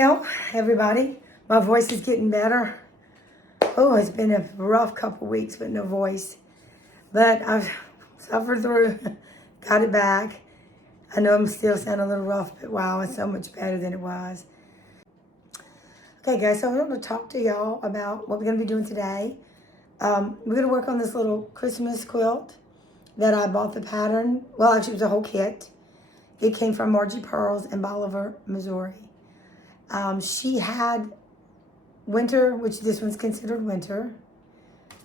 Well, everybody, my voice is getting better. Oh, it's been a rough couple weeks with no voice, but I've suffered through, got it back. I know I'm still sounding a little rough, but wow, it's so much better than it was. Okay, guys, so I'm going to talk to y'all about what we're going to be doing today. We're going to work on this little Christmas quilt that I bought the pattern. Well, actually, it was a whole kit. It came from Margie Pearls in Bolivar, Missouri. She had winter, which this one's considered winter,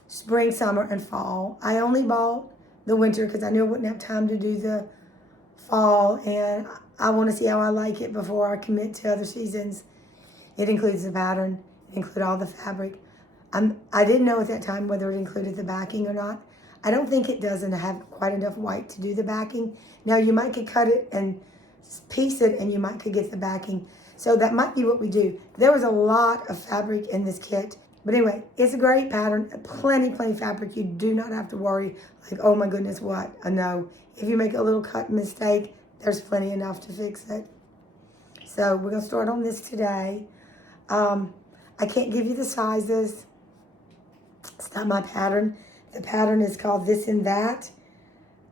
spring, summer, and fall. I only bought the winter because I knew I wouldn't have time to do the fall, and I want to see how I like it before I commit to other seasons. It includes the pattern, it includes all the fabric. I didn't know at that time whether it included the backing or not. I don't think it doesn't have quite enough white to do the backing. Now, you might could cut it and piece it, and you might could get the backing. So that might be what we do. There was a lot of fabric in this kit. But anyway, it's a great pattern. Plenty fabric. You do not have to worry, like, oh my goodness, what? No. If you make a little cut mistake, there's plenty enough to fix it. So we're going to start on this today. I can't give you the sizes. It's not my pattern. The pattern is called This and That.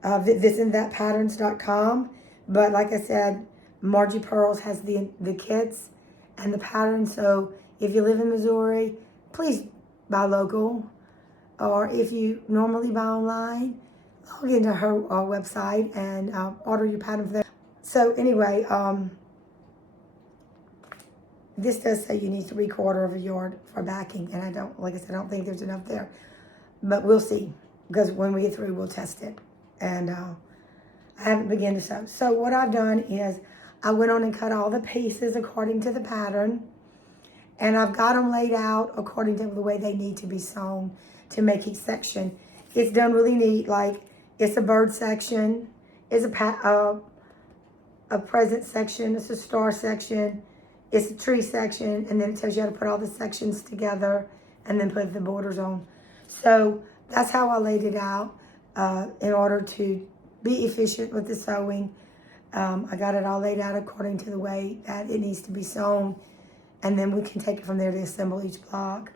thisandthatpatterns.com. But like I said, Margie Pearls has the kits and the pattern. So if you live in Missouri, please buy local. Or if you normally buy online, log into her website and order your pattern for that. So anyway, this does say you need 3/4 of a yard for backing. And I don't, like I said, I don't think there's enough there. But we'll see. Because when we get through, we'll test it. And I haven't begun to sew. So what I've done is I went on and cut all the pieces according to the pattern. And I've got them laid out according to the way they need to be sewn to make each section. It's done really neat. Like, it's a bird section. It's a present section. It's a star section. It's a tree section. And then it tells you how to put all the sections together and then put the borders on. So that's how I laid it out in order to be efficient with the sewing. I got it all laid out according to the way that it needs to be sewn. And then we can take it from there to assemble each block.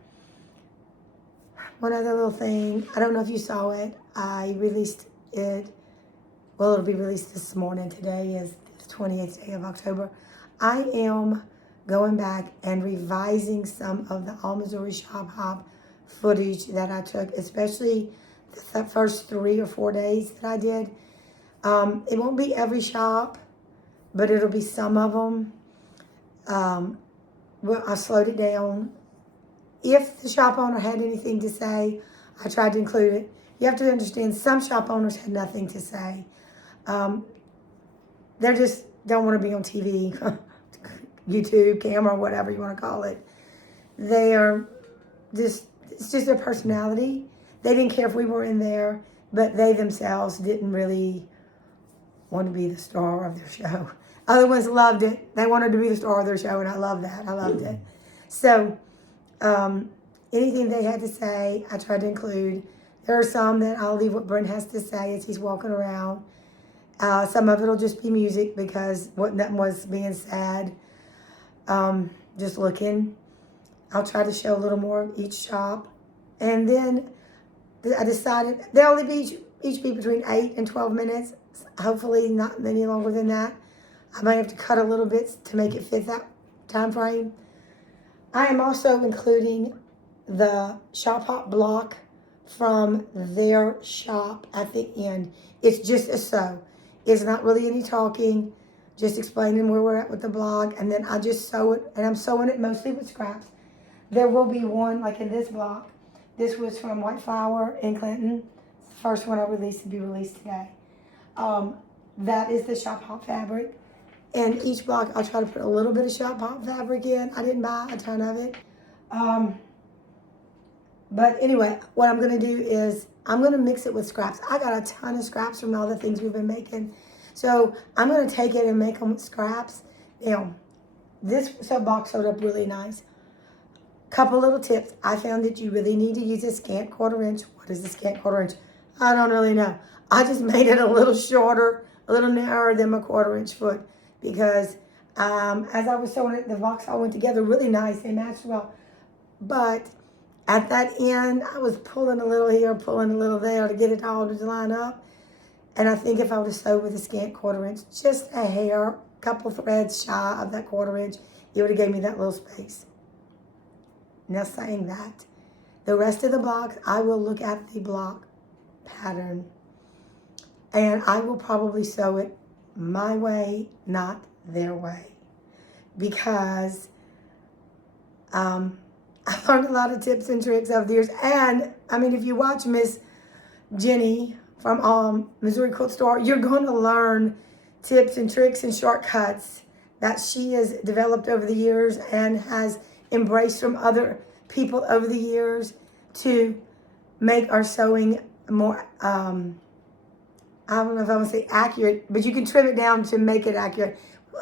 One other little thing, I don't know if you saw it. I released it, well, it'll be released this morning. Today is the 28th day of October. I am going back and revising some of the All Missouri Shop Hop footage that I took, especially the first 3 or 4 days that I did. It won't be every shop, but it'll be some of them. Well, I slowed it down. If the shop owner had anything to say, I tried to include it. You have to understand, some shop owners had nothing to say. They just don't want to be on TV, YouTube, camera, whatever you want to call it. They are just, it's just their personality. They didn't care if we were in there, but they themselves didn't really want to be the star of their show. Other ones loved it. They wanted to be the star of their show, and I love that. I loved it. So anything they had to say, I tried to include. There are some that I'll leave what Brent has to say as he's walking around. Some of it will just be music because nothing was being said. Just looking. I'll try to show a little more of each shop. And then I decided they'll only be each be between 8 and 12 minutes. Hopefully not any longer than that. I might have to cut a little bit to make it fit that time frame. I am also including the Shop Hop block from their shop at the end. It's just a sew. It's not really any talking, just explaining where we're at with the blog, and then I just sew it, and I'm sewing it mostly with scraps. There will be one, like in this block. This was from White Flower in Clinton. It's the first one I released to be released today. That is the Shop Hop fabric. And each block, I'll try to put a little bit of Shop Hop fabric in. I didn't buy a ton of it. But anyway, what I'm going to do is I'm going to mix it with scraps. I got a ton of scraps from all the things we've been making. So I'm going to take it and make them with scraps. Now, this sub box sewed up really nice. Couple little tips. I found that you really need to use a scant 1/4 inch. What is a scant 1/4 inch? I don't really know. I just made it a little shorter, a little narrower than my 1/4 inch foot because As I was sewing it, the box all went together really nice. They matched well. But at that end, I was pulling a little here, pulling a little there to get it all to line up. And I think if I would have sewed with a scant 1/4 inch, just a hair, couple threads shy of that 1/4 inch, it would have gave me that little space. Now saying that, the rest of the block, I will look at the block pattern and I will probably sew it my way, not their way. Because I've learned a lot of tips and tricks over the years. And I mean, if you watch Miss Jenny from Missouri Quilt Store, you're going to learn tips and tricks and shortcuts that she has developed over the years and has embraced from other people over the years to make our sewing more, I don't know if I want to say accurate, but you can trim it down to make it accurate.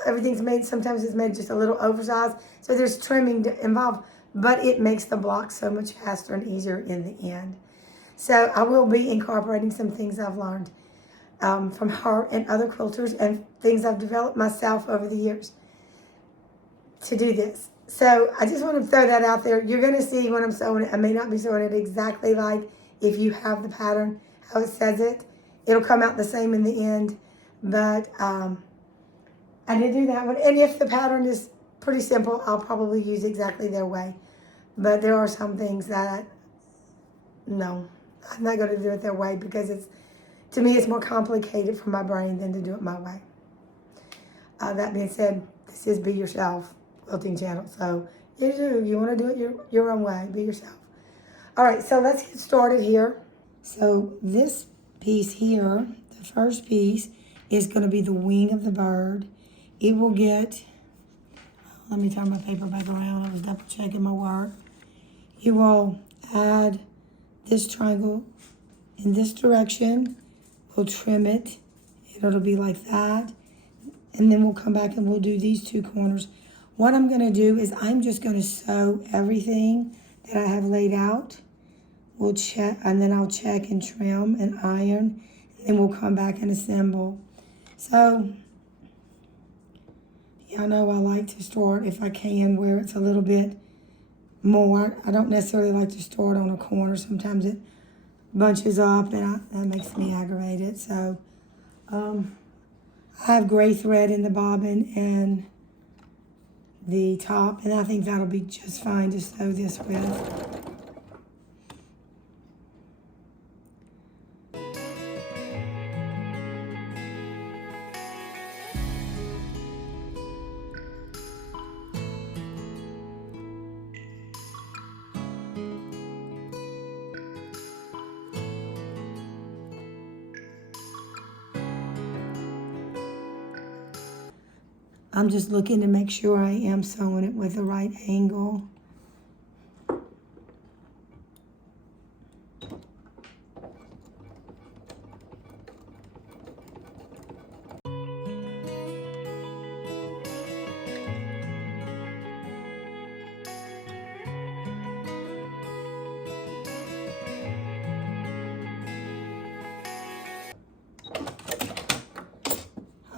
Everything's made, sometimes it's made just a little oversized, so there's trimming involved, but it makes the block so much faster and easier in the end. So I will be incorporating some things I've learned from her and other quilters and things I've developed myself over the years to do this. So I just want to throw that out there. You're going to see when I'm sewing it. I may not be sewing it exactly like if you have the pattern, how it says it. It'll come out the same in the end. But I did do that one. And if the pattern is pretty simple, I'll probably use exactly their way. But there are some things that, no, I'm not going to do it their way because to me, it's more complicated for my brain than to do it my way. That being said, this is Be Yourself Quilting channel. So you want to do it your own way, be yourself. All right, so let's get started here. So this piece here, the first piece, is going to be the wing of the bird. It will get, let me turn my paper back around. I was double checking my work. You will add this triangle in this direction. We'll trim it. It'll be like that. And then we'll come back and we'll do these 2 corners. What I'm going to do is I'm just going to sew everything that I have laid out. We'll check, and then I'll check and trim and iron. And then we'll come back and assemble. So, y'all know I like to start, if I can, where it's a little bit more. I don't necessarily like to start on a corner. Sometimes it bunches up and that makes me aggravated. So, I have gray thread in the bobbin and the top, and I think that'll be just fine to sew this with. I'm just looking to make sure I am sewing it with the right angle.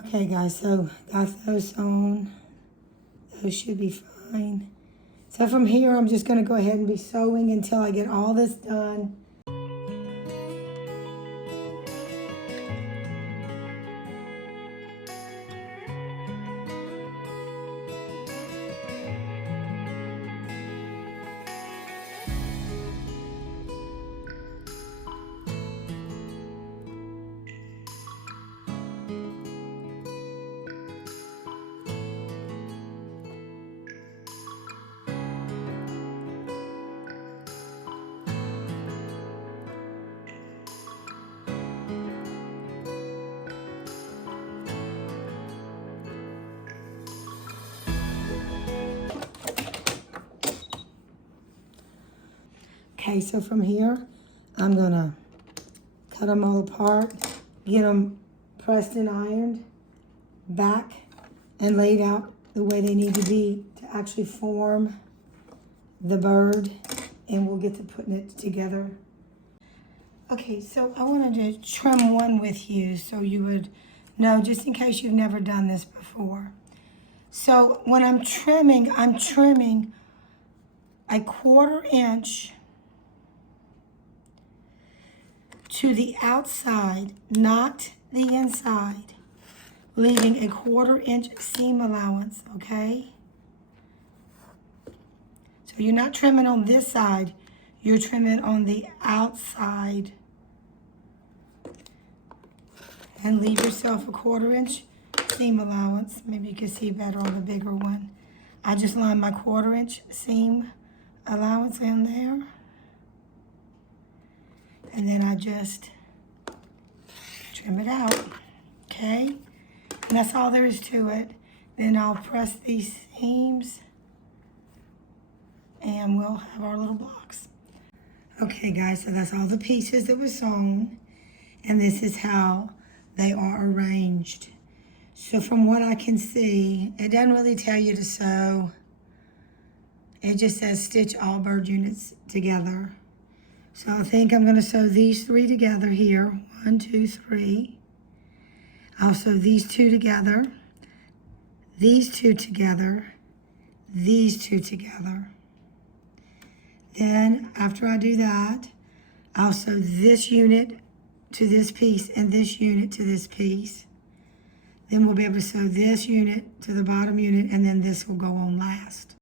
Okay guys, so got those sewn. Those should be fine. So from here, I'm just going to go ahead and be sewing until I get all this done. Okay, so from here, I'm gonna cut them all apart, get them pressed and ironed back and laid out the way they need to be to actually form the bird, and we'll get to putting it together. Okay, so I wanted to trim one with you so you would know, just in case you've never done this before. So when I'm trimming a 1/4 inch to the outside, not the inside, leaving a 1/4 inch seam allowance, okay? So you're not trimming on this side, you're trimming on the outside. And leave yourself a 1/4 inch seam allowance. Maybe you can see better on the bigger one. I just line my 1/4 inch seam allowance in there. And then I just trim it out, okay? And that's all there is to it. Then I'll press these seams and we'll have our little blocks. Okay guys, so that's all the pieces that were sewn. And this is how they are arranged. So from what I can see, it doesn't really tell you to sew. It just says stitch all bird units together. So I think I'm gonna sew these 3 together here. 1, 2, 3. I'll sew these 2 together, these 2 together, these 2 together. Then after I do that, I'll sew this unit to this piece and this unit to this piece. Then we'll be able to sew this unit to the bottom unit, and then this will go on last.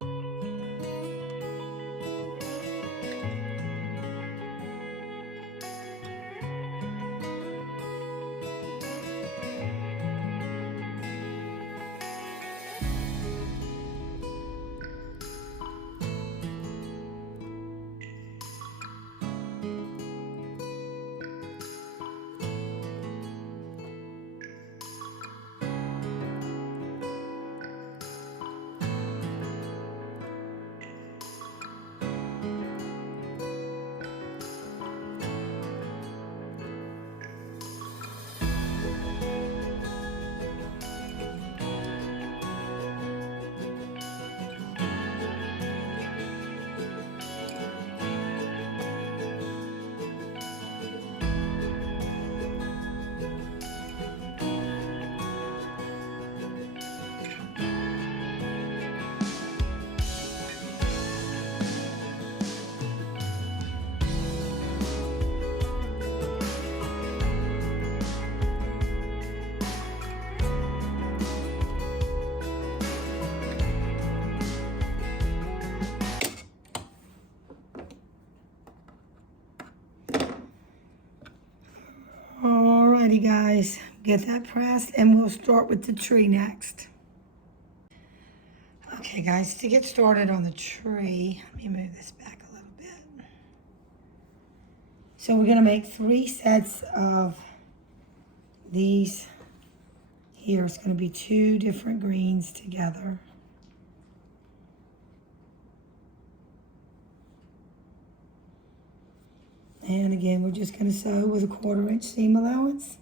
Alrighty guys, get that pressed and we'll start with the tree next. Okay guys, to get started on the tree, let me move this back a little bit. So we're gonna make 3 sets of these here. It's gonna be 2 different greens together. And again, we're just gonna sew with a 1/4 inch seam allowance.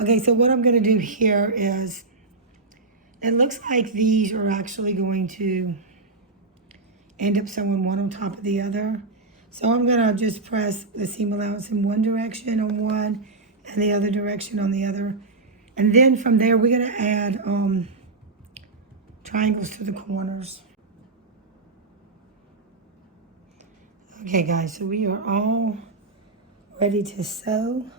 Okay, so what I'm gonna do here is, it looks like these are actually going to end up sewing one on top of the other. So I'm gonna just press the seam allowance in one direction on one and the other direction on the other. And then from there, we're gonna add triangles to the corners. Okay guys, so we are all ready to sew.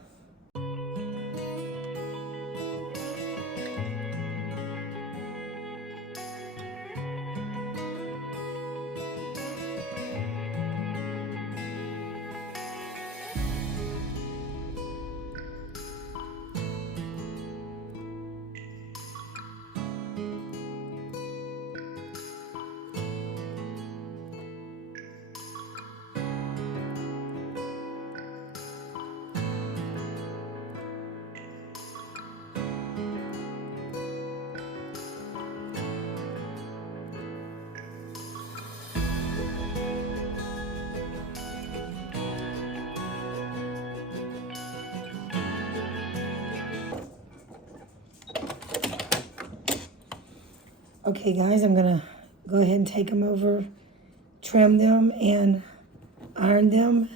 Okay guys, I'm gonna go ahead and take them over, trim them and iron them.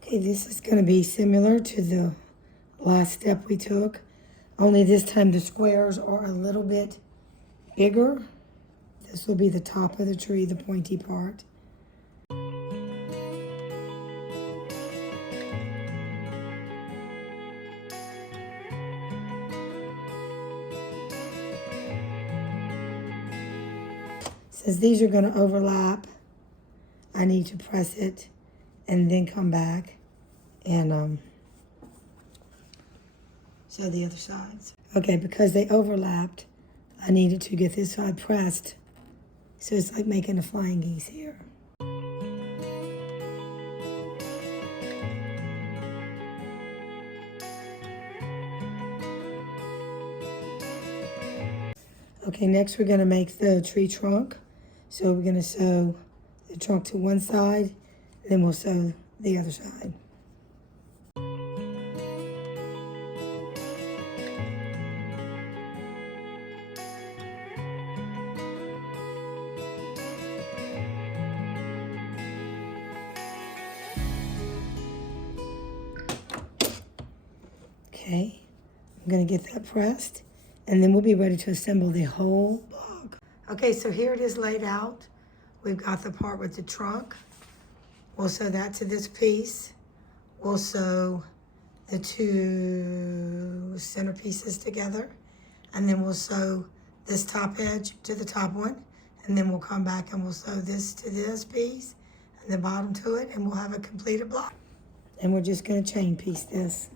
Okay, this is gonna be similar to the last step we took, only this time the squares are a little bit bigger. This will be the top of the tree, the pointy part. Since these are going to overlap, I need to press it and then come back and sew the other sides. Okay, because they overlapped, I needed to get this side pressed. So it's like making a flying geese here. Okay, next we're going to make the tree trunk. So we're going to sew the trunk to one side, then we'll sew the other side. Okay, I'm going to get that pressed, and then we'll be ready to assemble the whole block. Okay, so here it is laid out. We've got the part with the trunk. We'll sew that to this piece. We'll sew the two center pieces together, and then we'll sew this top edge to the top one, and then we'll come back and we'll sew this to this piece and the bottom to it, and we'll have a completed block. And we're just going to chain piece this.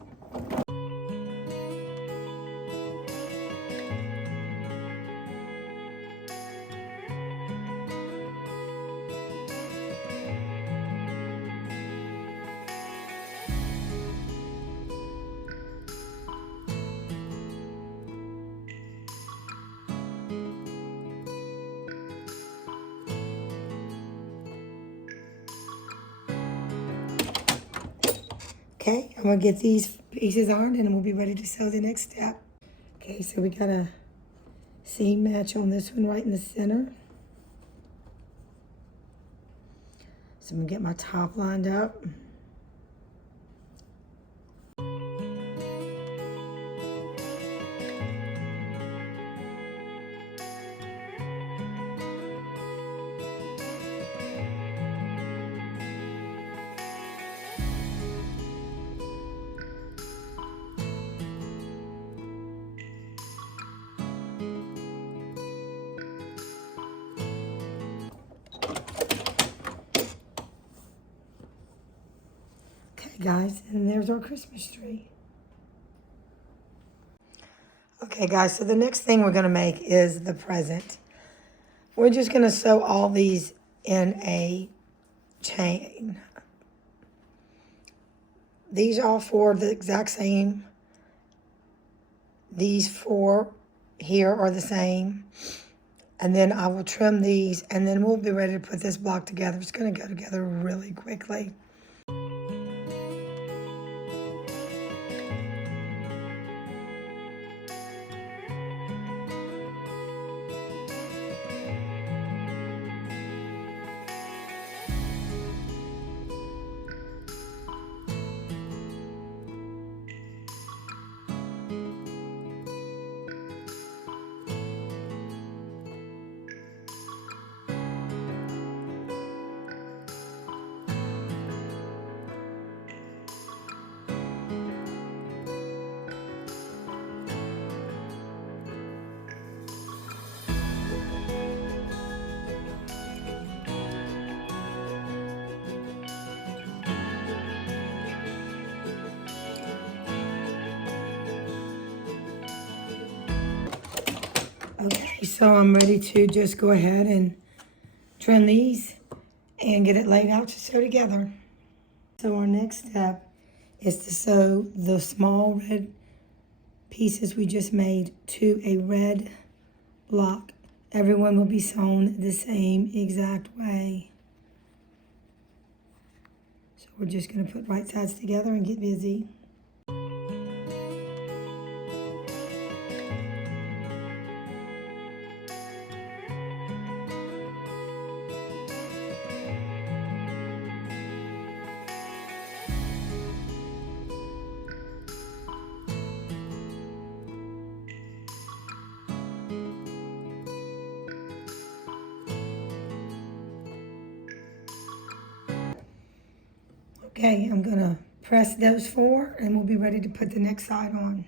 Okay, I'm gonna get these pieces ironed and we'll be ready to sew the next step. Okay, so we got a seam match on this one right in the center. So I'm gonna get my top lined up. Guys, and there's our Christmas tree. Okay guys, so the next thing we're gonna make is the present. We're just gonna sew all these in a chain. These all four are the exact same. These four here are the same. And then I will trim these and then we'll be ready to put this block together. It's gonna go together really quickly. Okay, so I'm ready to just go ahead and trim these and get it laid out to sew together. So our next step is to sew the small red pieces we just made to a red block. Everyone will be sewn the same exact way. So we're just going to put right sides together and get busy. Okay, I'm gonna press those 4 and we'll be ready to put the next side on.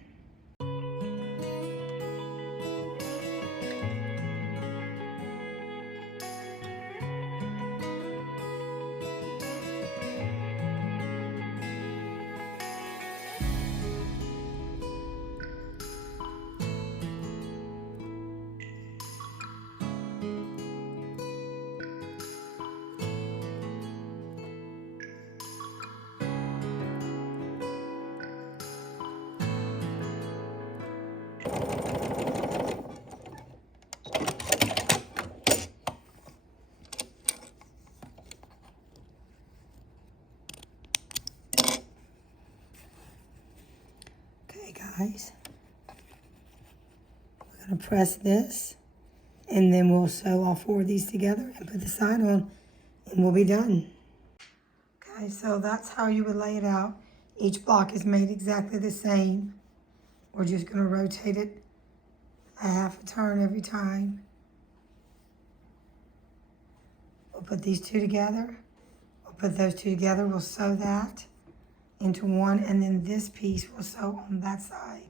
Okay, guys. We're gonna press this and then we'll sew all 4 of these together and put the side on and we'll be done. Okay, so that's how you would lay it out. Each block is made exactly the same. We're just gonna rotate it a half a turn every time. We'll put these 2 together. We'll put those 2 together. We'll sew that into one, and then this piece we'll sew on that side.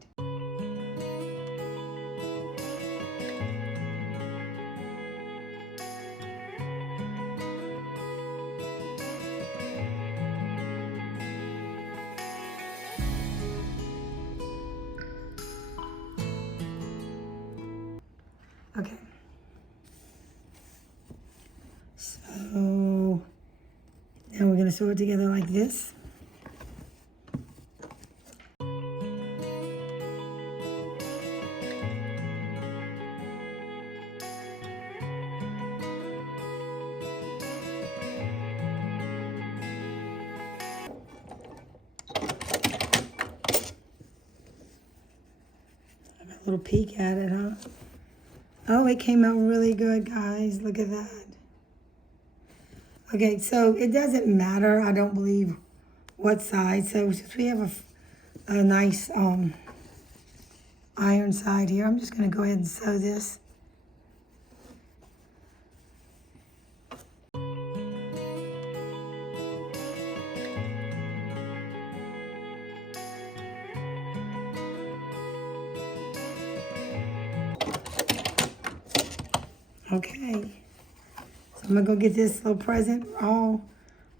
Okay. So now we're gonna sew it together like this. A little peek at it, huh? Oh, it came out really good, guys. Look at that. Okay, so it doesn't matter, I don't believe, what side. So since we have a nice iron side here, I'm just going to go ahead and sew this. Okay, so I'm gonna go get this little present all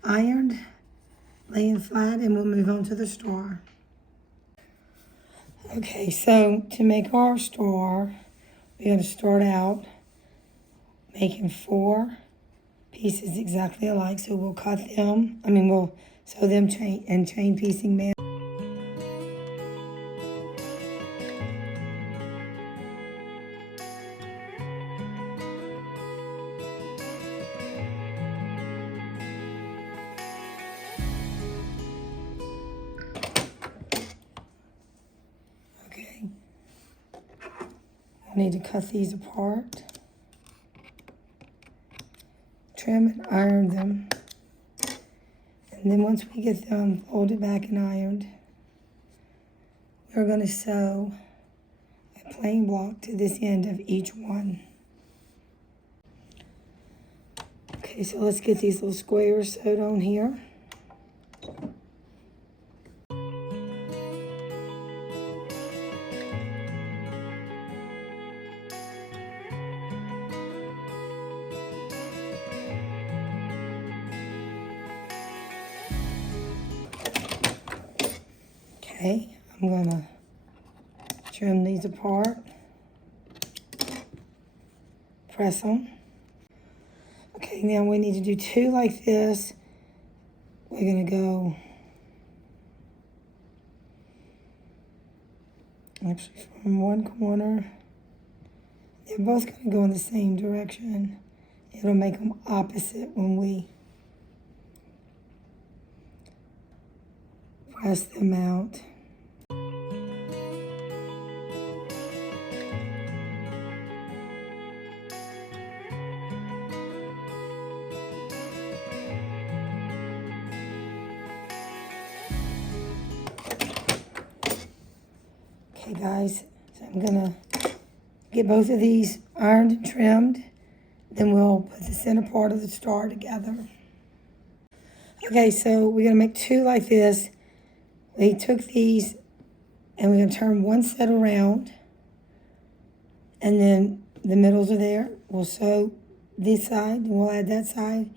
ironed, laying flat, and we'll move on to the star. Okay, so to make our star, we're gonna start out making 4 pieces exactly alike. So we'll cut them, we'll sew them chain piecing them. Okay, I need to cut these apart, trim and iron them. And then once we get them folded back and ironed, we're going to sew a plain block to this end of each one. Okay, so let's get these little squares sewed on here. Okay, I'm gonna trim these apart, press them. Okay, now we need to do 2 like this. We're gonna go, actually from one corner. They're both gonna go in the same direction. It'll make them opposite when we press them out. Okay guys, so I'm gonna get both of these ironed and trimmed. Then we'll put the center part of the star together. Okay, so we're gonna make two like this. We took these and we're gonna turn one set around, and then the middles are there. We'll sew this side, and we'll add that side.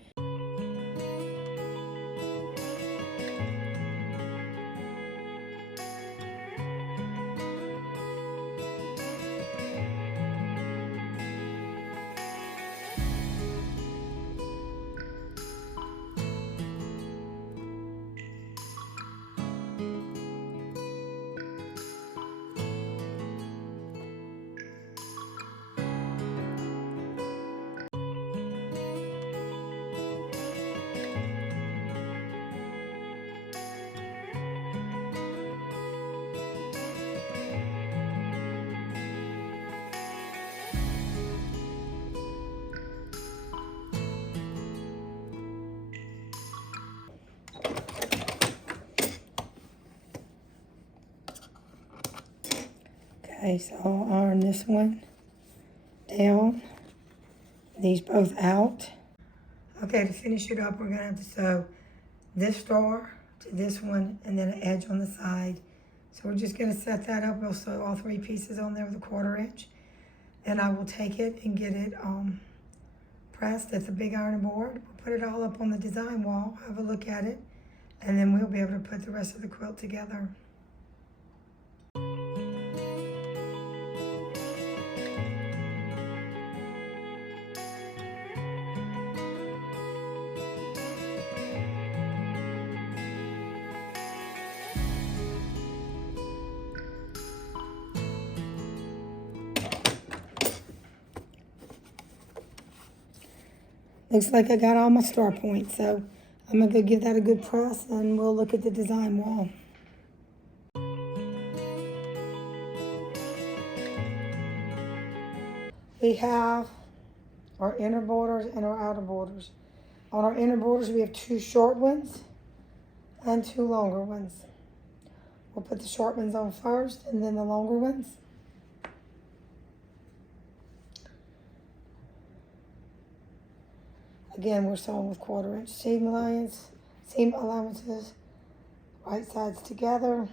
Okay, so I'll iron this one down, these both out. Okay, to finish it up, we're gonna have to sew this star to this one and then an edge on the side. So we're just gonna set that up. We'll sew all three pieces on there with a 1/4 inch. Then I will take it and get it pressed at the big iron board. We'll put it all up on the design wall, have a look at it, and then we'll be able to put the rest of the quilt together. Looks like I got all my star points, so I'm gonna go give that a good press and we'll look at the design wall. We have our inner borders and our outer borders. On our inner borders, we have 2 short ones and 2 longer ones. We'll put the short ones on first and then the longer ones. Again, we're sewing with 1/4 inch seam allowances, right sides together.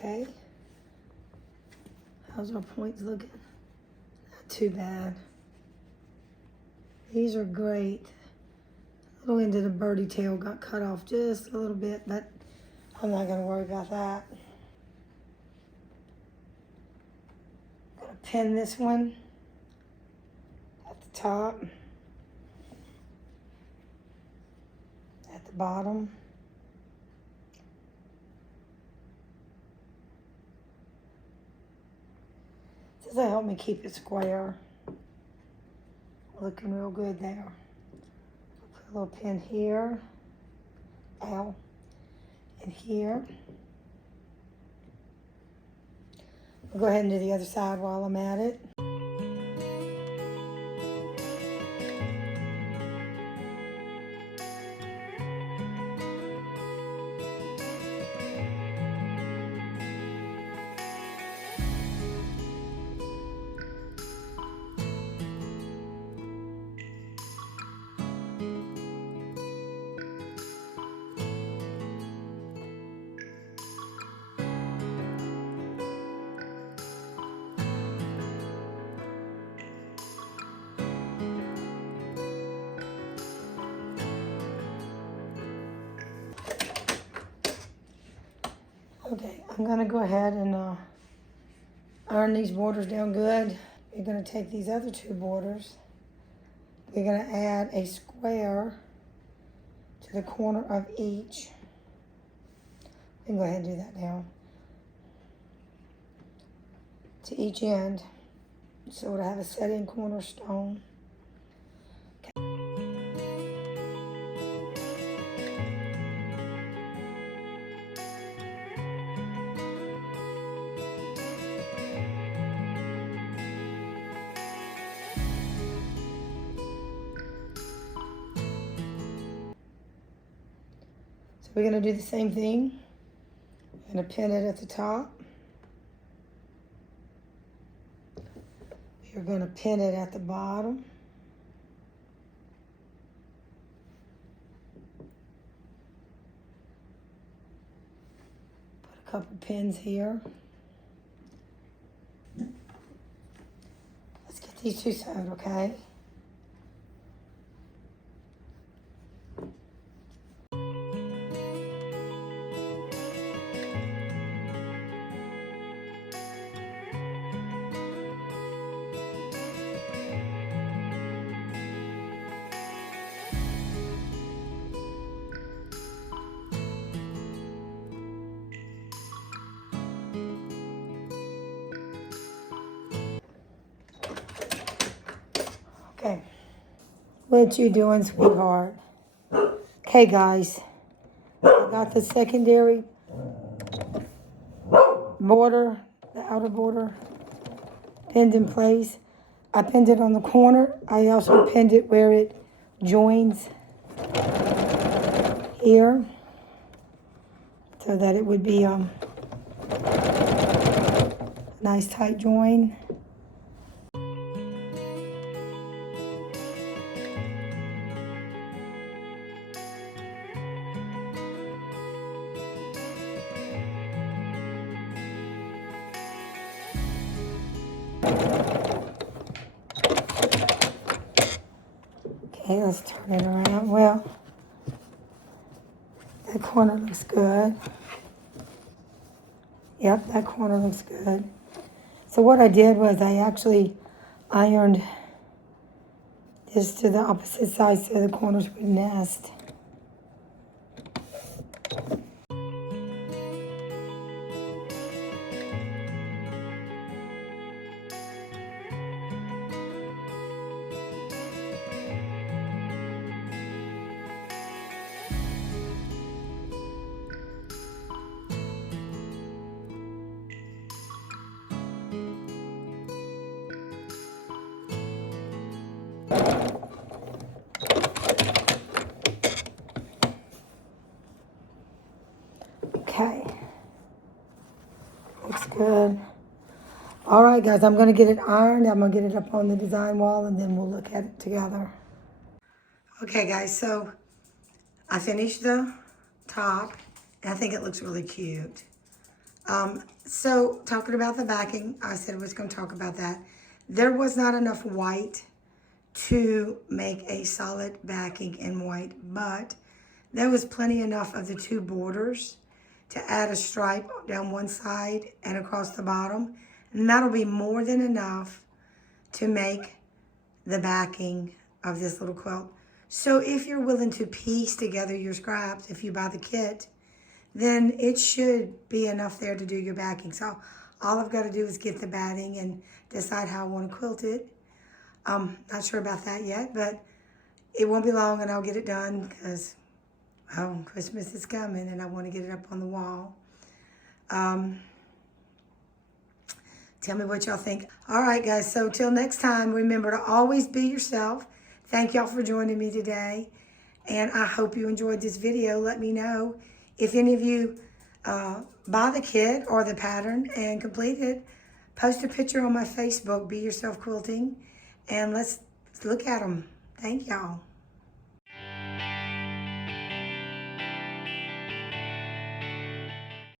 Okay. How's our points looking? Not too bad. These are great. The little end of the birdie tail got cut off just a little bit, but I'm not gonna worry about that. I'm gonna pin this one at the top, at the bottom. This will help me keep it square. Looking real good there. Put a little pin here, ow, and here. We'll go ahead and do the other side while I'm at it. Okay, I'm gonna go ahead and iron these borders down good. We're gonna take these other 2 borders. We're gonna add a square to the corner of each. can go ahead and do that now. To each end. So to have a set-in cornerstone. So we're going to do the same thing. I'm going to pin it at the top. We're going to pin it at the bottom. Put a couple pins here. Let's get these two sewed, okay? Okay. What you doing, sweetheart? Okay, guys. I got the secondary border, the outer border, pinned in place. I pinned it on the corner. I also pinned it where it joins here, so that it would be a nice tight join. Okay, let's turn it around. Well, that corner looks good. Yep, that corner looks good. So what I did was I actually ironed this to the opposite side so the corners would nest. Okay. Looks good. All right, guys, I'm going to get it ironed. I'm going to get it up on the design wall, and then we'll look at it together. Okay, guys, so I finished the top, and I think it looks really cute. So talking about the backing, I said I was going to talk about that. There was not enough white to make a solid backing in white, but there was plenty enough of the two borders to add a stripe down one side and across the bottom. And that'll be more than enough to make the backing of this little quilt. So if you're willing to piece together your scraps, if you buy the kit, then it should be enough there to do your backing. So all I've got to do is get the batting and decide how I want to quilt it. Not sure about that yet, but it won't be long and I'll get it done because, oh, Christmas is coming and I want to get it up on the wall. Tell me what y'all think. All right, guys, so till next time, remember to always be yourself. Thank y'all for joining me today, and I hope you enjoyed this video. Let me know if any of you buy the kit or the pattern and complete it. Post a picture on my Facebook, Be Yourself Quilting, and let's look at them. Thank y'all.